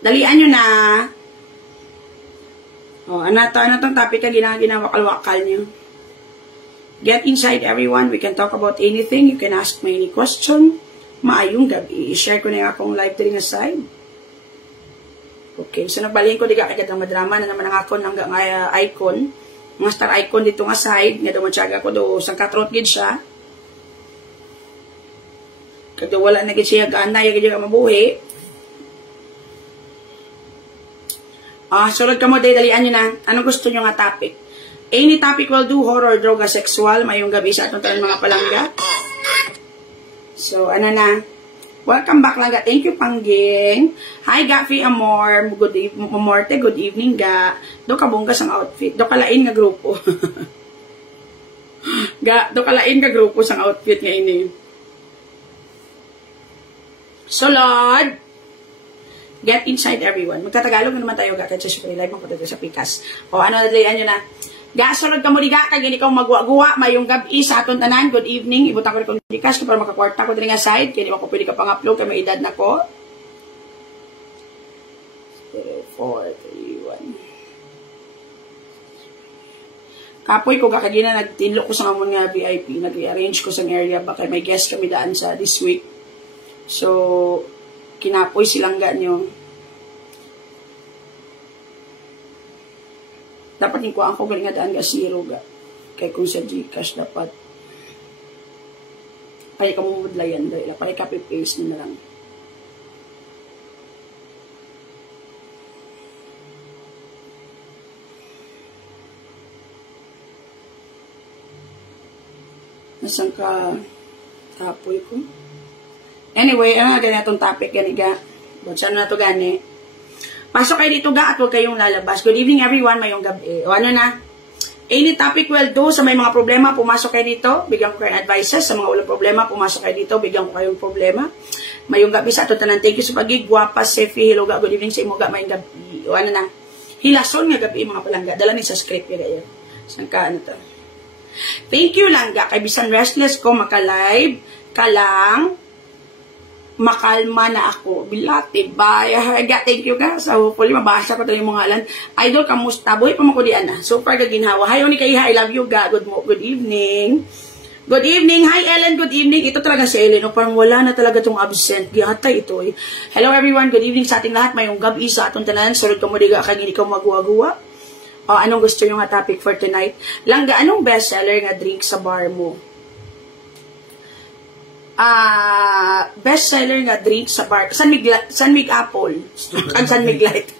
Dalian nyo na. O, ano tong topic ka ginawakal-wakal nyo. Get inside everyone. We can talk about anything. You can ask me any question. Maayong gabi. I-share ko na yung akong live dali nga side. Okay. So, nagbalin ko di ka kagad ng madrama na naman ang akon ng icon. Mga star icon dito nga side. Nga daw matyaga ko do. Sang katrot gid siya. Kada wala na gid siya ganay gid ka mabuhi. Sulod ka mo dalian nyo na. Anong gusto nyo nga topic? Any topic will do, horror, droga, sexual, mayong gabi sa atong tanan mga palangga. So, ano na. Welcome back langga. Thank you, Pangging. Hi, Gafi Amor. Good evening, ga. Do kabongga sang outfit. Do kalain nga grupo. Do kalain nga grupo sang outfit nga ini. Sulod. Get inside everyone. Magtatagalog naman tayo ga. Kasi super live mo sa Pikas. O, ano nadalian nyo na. Gasunod ka mo diga kay gini ka magwa-guwa mayong gabi sa aton tanan. Good evening. Ibutan ko ni Pikas para makakwarta ko diri nga side kay di ko pwede ka pang-upload kay may edad na ko. 4 3 1. Kapoy ko kakagina nagtinlo ko sa amon nga VIP, nag-arrange ko sa area baka may guest kami daan sa this week. So kinapoy silang ganyo. Dapat yung kuhaan ko galing nga daan ga zero ga. Kaya kung sa Gcash dapat kaya ka mumudlayan dahil kaya copy-paste na lang. Nasaan ka kapoy ko? Anyway, ano nga ganitong topic ganiga? Buksan na ito gani. Pasok kayo dito ga at huwag kayong lalabas. Good evening everyone, mayong gabi. O ano na? Any topic will do. Sa may mga problema, pumasok kayo dito. Bigyan ko kayo advices. Sa mga walang problema, pumasok kayo dito. Bigyan ko kayong problema. Mayong gabi sa ato tanan. Thank you sa pagi. Guwapa, Sefi, hello ga. Good evening sa imo ga, mayong gabi. O ano na? Hilason nga gabi mga palangga. Dala ni sa script yung gaya. Saan ka ano to? Thank you langga. Kay bisan restless ko maka-live ka lang. Makalma na ako. Bilati, bye. Thank you guys. So, hopefully, mabasa ko tayo mga alan. Idol, kamusta? Buhay pa mo ko diyan na. Super gaginhawa. Hi, Oni kay I love you, God. Good evening. Good evening. Hi, Ellen. Good evening. Ito talaga si Ellen. O, parang wala na talaga itong absent. Gihata ito eh. Hello, everyone. Good evening sa ating lahat. Mayong gabi sa atong tanan. Sunod ka mo diga kag hindi ka magwa-guwa. Anong gusto nyo nga topic for tonight? Langga, anong bestseller nga drink sa bar mo? Bestseller nga drink sa bar. San Mig Apple. Ang San Mig Light.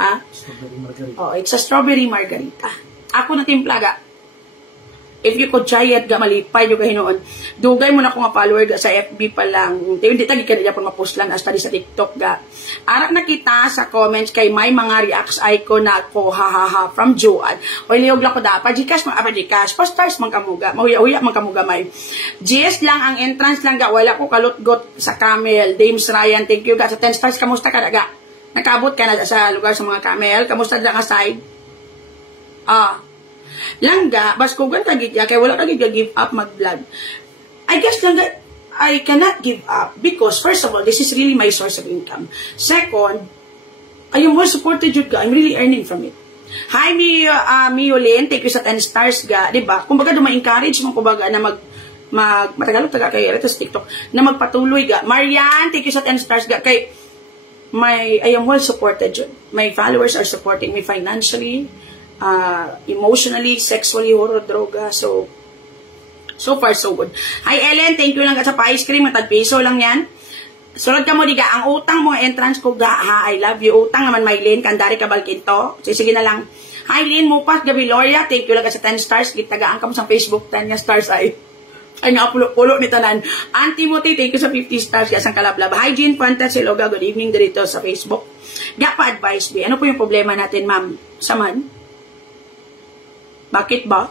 Ha? Strawberry margarita. It's a strawberry margarita. Ako na timplaga. If you could try it, malipay yung kahinoon. Dugay mo na ko nga follower sa FB pa lang. Hindi tagi ka nila po mapost lang hasta di sa TikTok ga. Arak nakita sa comments kay may mga reacts icon na ako hahaha from Joan. O iliyog lang ko dapat. Gcash mga Gcash. Posters mang kamuga. Mahuya-huya mang kamuga may. GS lang ang entrance lang ga. Wala ko kalutgot sa Camel. Dames Ryan. Thank you ga. Sa 10 stars kamusta ka na ga? Nakabot ka na sa lugar sa mga Camel. Kamusta na nga side? Langga, baskugan kagid ya kay wala kagid give up mag-vlog. I guess langga, I cannot give up because first of all, this is really my source of income. Second, I am well supported jud ga. I'm really earning from it. Hi Miolin, thank you sa 10 stars ga, di ba? Kumbaga ma-encourage mo kumbaga na matagalog taga kay sa TikTok na magpatuloy ga. Marian, thank you sa 10 stars ga kay I am well supported jud. My followers are supporting me financially. Emotionally, sexually, horror, droga. So far, so good. Hi, Ellen. Thank you lang sa pa-ice cream. Matag-peso lang yan. Sulod ka mo, diga. Ang utang mo, entrance ko, ga, ha, I love you. Utang naman, Maylin. Kandari ka, Balkinto. Sige na lang. Hi, Lynn Mupas, Gabi Loria. Thank you lang sa 10 stars. Gitagaan ka mo sa Facebook, 10 stars ay nga, pulo ni Tanan. Auntie Muti, thank you sa 50 stars. Gasang kalablab. Hi, Jean Fuentes. Hello, good evening dito sa Facebook. Ga, pa-advice, be. Ano po yung problema natin, ma'am? Saman? Bakit ba?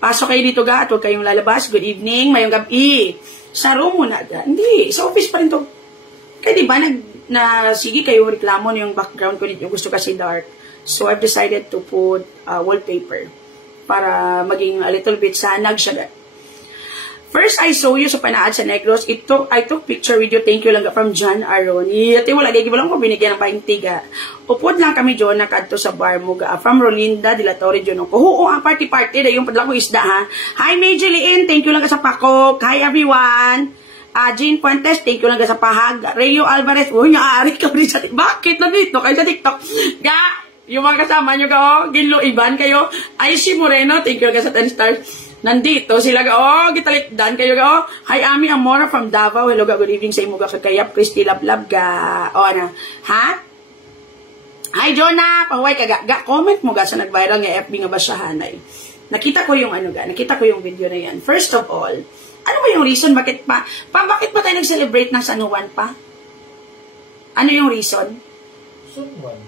Pasok kayo dito ga at huwag kayong lalabas. Good evening, mayong gabi. Sa room mo na ga. Hindi, sa office pa rin to. Kaya diba, sige kayo reklamo yung background ko nito. Gusto kasi dark. So, I've decided to put wallpaper para maging a little bit sanag siya. First, I saw you sa panaad sa Negros. I took picture with you. Thank you lang from John Aron. Iyati, wala. Gagi lang ko binigyan ng paintiga. Upod lang kami, John, nakadto sa bar mo. From Rolinda, Dilatore, John. Oo, ang party-party. Yung padala ko isda, ha. Hi, Major Liin. Thank you lang sa pakok. Hi, everyone. Jean Fuentes, thank you lang sa pahag. Rayo Alvarez, nyaari ka rin sa TikTok. Bakit na dito? Kayo sa TikTok. Yung mga kasama nyo ka, Ginlo Iban kayo. Icy Moreno, thank you lang sa 10 stars. Nandito sila ga, gitalikdan kayo ga, Hi, Ami Amora from Davao. Hello ga, good evening sa imo ga, kayap, Christy Lablab ga. Ano, ha? Hi, Jonah, pahuway ka ga, comment mo ga sa nag-viral nga FB nga basyahanay. Nakita ko yung nakita ko yung video na yan. First of all, ano ba yung reason, bakit pa tayo nag-celebrate ng San Juan pa? Ano yung reason? San Juan.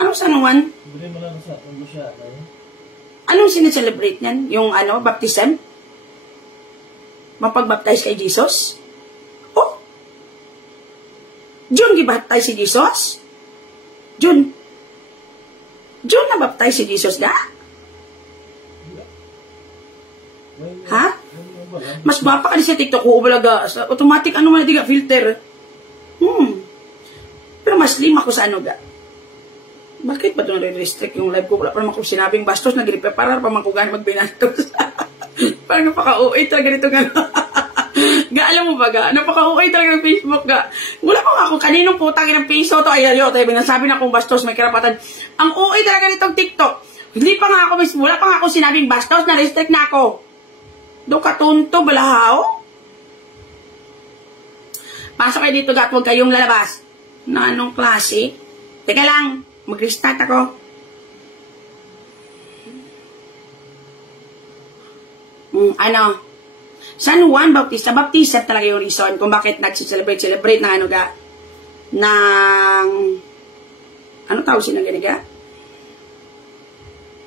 Anong San Juan? Bili mo lang sa basyahanay. Anong sineselebrate niyan? Yung baptism? Mapag-baptize kay Jesus? Oh! June gibaptize si Jesus? June na-baptize si Jesus ga? Ha? Mas bapa ka sa TikTok ko balaga. Automatic man na diga filter. Pero mas lima ko sa ga. Bakit ba ito nare-restrict yung live ko? Wala pa naman kung sinabing bastos, nag-reparar pa man kung gano'n magbinastos. Parang napaka-uwi talaga nito nga. Alam mo ba ga? Napaka-uwi talaga ng Facebook ga. Wala pa ako, kaninong putang ng piso to? Ay, tayo, binasabi na kong bastos, may karapatan. Ang uwi talaga nitong TikTok. Hindi pa nga ako, wala pa nga ako sinabing bastos, na-restrict na ako. Do katunto, balahaw? Pasok kayo dito ga, huwag kayong lalabas. Na anong klase? Teka lang. Mag-restart ako. San Juan Bautista. Baptista talaga yung reason kung bakit nag-celebrate na ng ano tawag siya ng ganiga?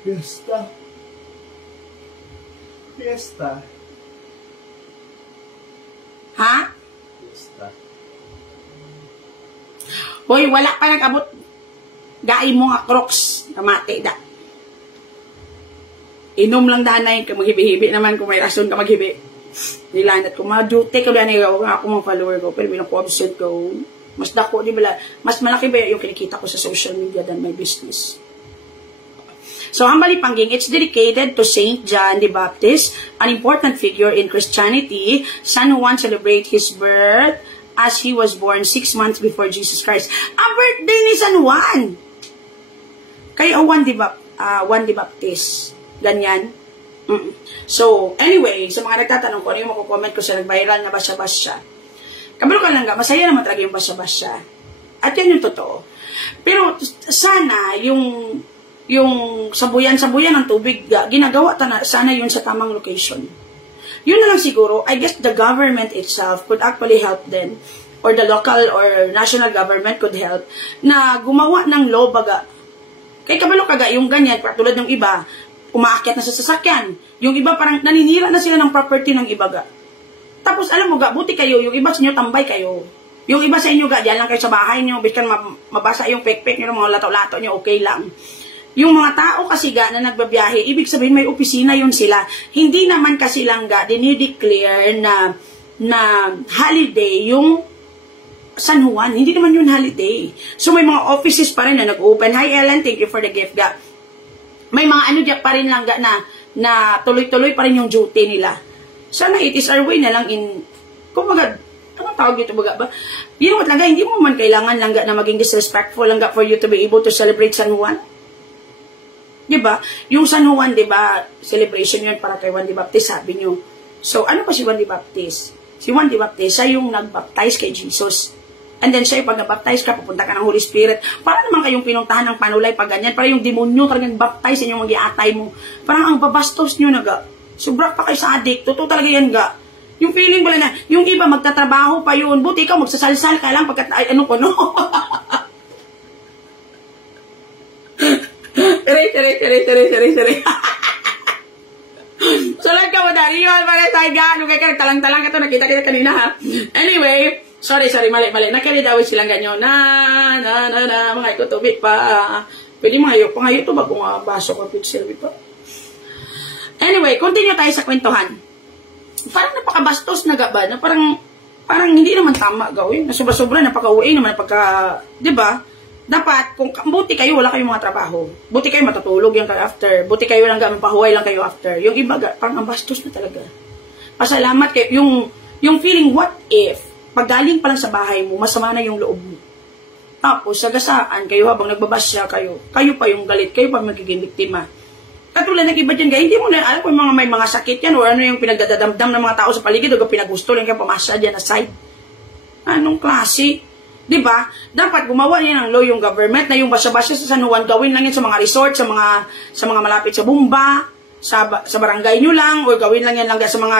Fiesta. Ha? Fiesta. Hoy, wala pa nag-abot. Gai mo nga crocs, kamate da. Inom lang danay, ka maghibi-hibi naman kung may rason ka maghibi. Nilanat ko, duty ko danay ako mga follower ko, pero bilang ko absent ko, mas dako, di ba, mas malaki ba yung kinikita ko sa social media than my business. So, Hambali Pangging, it's dedicated to Saint John the Baptist, an important figure in Christianity. San Juan celebrate his birth as he was born 6 months before Jesus Christ. Ang birthday ni San Juan! Kaya Juan the Baptist. Ganyan. So, anyway, sa mga nagtatanong ko, ano yung makukomment ko sa nag-viral na basya-basya. Kabalo ka lang nga, masaya naman talaga yung basya-basya. At yan yung totoo. Pero sana, yung sabuyan ng tubig, ginagawa sana yun sa tamang location. Yun na lang siguro, I guess the government itself could actually help them, or the local or national government could help, na gumawa ng law baga. Kaya kabalo kaga, yung ganyan, tulad ng iba, umaakyat na sa sasakyan. Yung iba parang naninira na sila ng property ng iba ga. Tapos alam mo ga, buti kayo, yung iba sa inyo tambay kayo. Yung iba sa inyo ga, diyan lang kayo sa bahay nyo, biskan mabasa yung pek-pek nyo, mga lato-lato nyo, okay lang. Yung mga tao kasi ga na nagbabiyahe, ibig sabihin may opisina yun sila. Hindi naman kasi lang ga, dinideclare na holiday yung San Juan. Hindi naman yun holiday. So may mga offices pa rin na nag-open. Hi Ellen, thank you for the gift ga. May mga ano dyan pa rin lang ga na tuloy-tuloy pa rin yung duty nila. Sana it is our way na lang in, kumbaga, anong tawag dito baga ba? You know what lang ga, hindi mo man kailangan lang ga na maging disrespectful lang ga for you to be able to celebrate San Juan. Diba? Yung San Juan, diba, celebration yun para kay Juan the Baptist, sabi nyo. So, ano pa si Juan the Baptist? Si Juan the Baptist, siya yung nag-baptize kay Jesus. And then siya, pag na-baptize ka, pupunta ka ng Holy Spirit. Para naman kayong pinuntahan ng panulay pag ganyan. Para yung demonyo talagang baptize inyong mag-iatay mo. Parang ang babastos nyo na ga. Sobra pa kayo sa adik. Totoo talaga yan ga. Yung feeling wala na, yung iba magtatrabaho pa yun. Buti ikaw magsasalsal ka lang pagkat, ay, ano ko, no? Tere. Salat ka mo, Dari. Yun, para tayo ga. Ano kaya ka, talang-talang ka ito. Nakita kita kanina, ha? Anyway, sorry, mali. Nakiridawin silang ganyan. Mga ikutubit pa. Pwede mga pangayo ito, bagong baso ko, pitselby pa. Anyway, continue tayo sa kwentuhan. Parang napakabastos na ba? Na parang hindi naman tama gawin. Na sobra-sobra, napaka-uwi naman, di ba? Dapat, kung buti kayo, wala kayong mga trabaho. Buti kayo matutulog yan kayo after. Buti kayo lang pahuway lang kayo after. Yung iba, parang ang bastos na talaga. Pasalamat kayo. Yung feeling, what if, pag galing pa lang sa bahay mo, masama na yung loob mo. Tapos, sagasaan kayo habang nagbabasya kayo pa yung galit, kayo pa magiging biktima. Katulad ng iba dyan, hindi mo na alam kung may mga sakit yan o ano yung pinagdadamdam ng mga tao sa paligid o pinagusto lang kayo pamasya dyan na side. Anong klase? Diba? Dapat gumawa niya ng law yung government na yung basa-basa sa San Juan, gawin lang yan sa mga resort, sa mga malapit sa bumba, sa barangay nyo lang, o gawin lang yan lang sa mga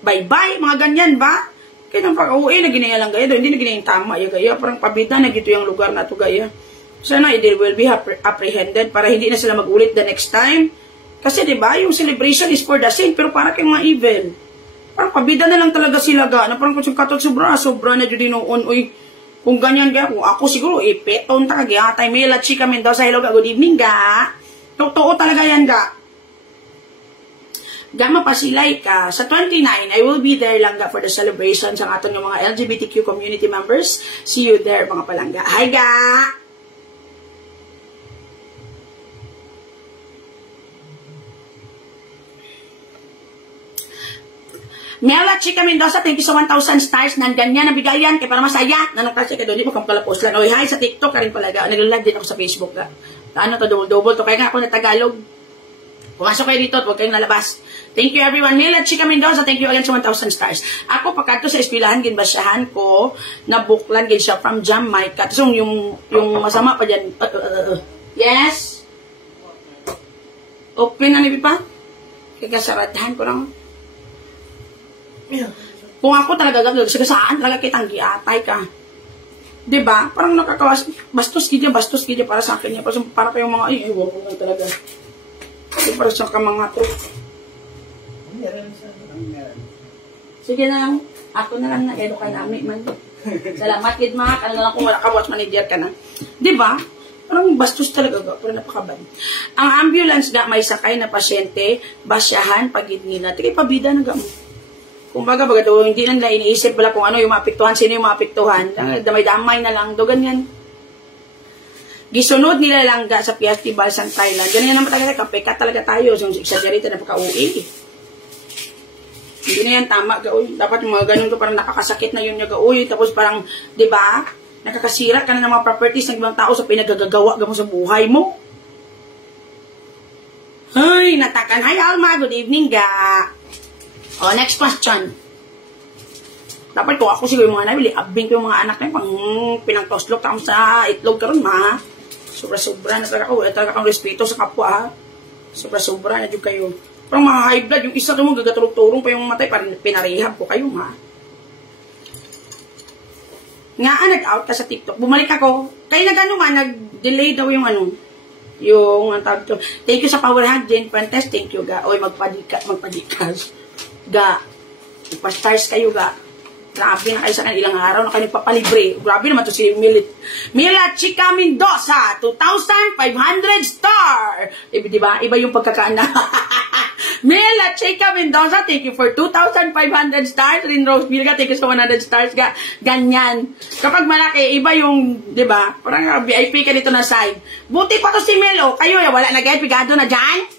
bye-bye, mga ganyan ba? Kaya nang pag-uwi na ginaya lang gaya, hindi na ginaya tama ya gaya, parang pabida na gito yung lugar na to gaya. Sana it will be apprehended para hindi na sila mag-ulit the next time. Kasi diba, yung celebration is for the saint, pero para kayong mga evil. Parang pabida na lang talaga sila ga, na parang kung katot sobra na dyan noon, uy, kung ganyan ga, kung ako siguro, peton ta kagaya, tayo may chika Mendoza, hello ga, good evening ga. Totoo talaga yan ga. Ga, mapasilay ka. Sa 29, I will be there lang ga for the celebration sa aton ng mga LGBTQ community members. See you there mga palangga. Hi ga! Mela Chica Mendoza, thank you sa 1,000 stars. Nandyan yan, nabigayan, kaya para masaya. Nanong kasi ka doon, di mo kang kalapos lang. Oy, hi sa TikTok ka rin pala. Nag-live din ako sa Facebook. Ano to, double to. Kaya nga ako na Tagalog. Pumasok kayo dito at huwag kayong nalabas. Thank you everyone. Mela Chica Mendoza, thank you again sa 1,000 stars. Ako, pagkato sa eskwelahan, ginbasyahan ko, nabuklan, gin siya from Jamaica. Tapos yung masama pa dyan. Yes? Open na ni Pipa? Kaya saradahan ko lang. Kung ako talaga gagawin, saan talaga kitang giatay ka. Diba? Parang bastos kidya para sa akin. Para kayong mga, ewan ko lang talaga. Para sa mga to. Sige na lang. Ako na lang na, edo kay namin man. Salamat, Kidmak. Ano na lang kung wala ka, watch manager ka na. Diba? Parang bastos talaga ga, pero napakabad. Ang ambulance ga, may sakay na pasyente, basyahan, pagid nila. Tigay pabida na ga mo. Kung baga do, hindi na nila iniisip pala kung ano yung maapektuhan, sino yung maapektuhan. Damay-damay na lang, do ganyan. Gisunod nila lang ga sa festival sa Thailand. Ganyan naman talaga, kapeka talaga tayo. So, exaggerated na pagka-uwi. Hindi na yan tama, gawin. Dapat mga ganun to, parang nakakasakit na yun yung gawin. Tapos parang, di ba, nakakasira ka na ng mga properties ng ibang tao sa pinagagagawa mo sa buhay mo. Ay, natakan. Hi, Alma. Good evening, ga. Oh, next question. Dapat ko ako siguro yung mga nabili, abing ko yung mga anak na pang pinangtoslok ka sa itlog karon ma. Sobra-sobra na talaga ako. Talaga kang respeto sa kapwa ha. Sobra-sobra na dyan kayo. Parang mga high blood, yung isa naman gagatulog-turong pa yung matay, parang pinarehab ko kayo ha. Nga, nag-out ka sa TikTok. Bumalik ako. Kaya nag-ano nga, nag-delay daw yung ano. Yung, ang tawag to. Thank you sa Power Hand, Jane Fuentes. Thank you ga. Oy, magpadikas. Ga, ipa-stars kayo ga. Grabe na kayo sa ilang araw na kayo nagpapalibre. Grabe naman to si Mela Chica Mendoza, 2,500 star. Diba? Iba yung pagkakaana. Mela Chica Mendoza, thank you for 2,500 stars. Rin Rose Bilga, thank you sa 100 stars ga. Ganyan. Kapag malaki, iba yung, diba? Parang VIP ka dito na side. Buti pa to si Melo. Kayo, wala na gaya, pigado na dyan.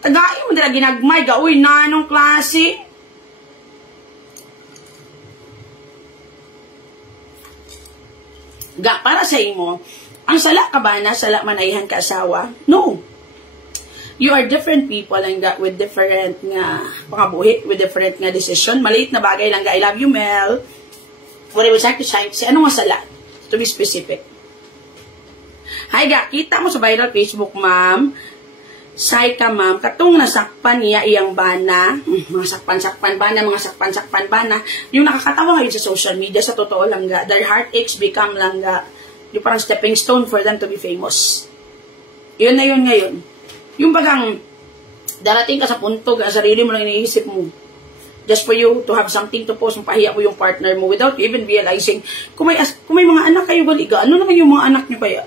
Tagain mo nila ginagmay ga. Uy, nanong klase. Ga, para sa imo, ang sala ka ba na sala manayhan ka asawa? No. You are different people and ga with different nga pangabuhi, with different nga decision. Maliit na bagay lang ga. I love you, Mel. What I was like to say, ano nga sala? To be specific. Hi ga, kita mo sa viral Facebook, ma'am. Say ka, ma'am, katong nasakpan niya iyang bana, mga sakpan-sakpan bana, yung nakakatawa ngayon sa social media, sa totoo lang ga, their heartaches become lang ga, yung parang stepping stone for them to be famous. Yun na yun ngayon. Yung bagang, darating ka sa punto, ga, sarili mo lang iniisip mo, just for you to have something to post, mapahiya mo yung partner mo, without you even realizing, kung may mga anak kayo, galiga, ano naman yung mga anak niyo kaya?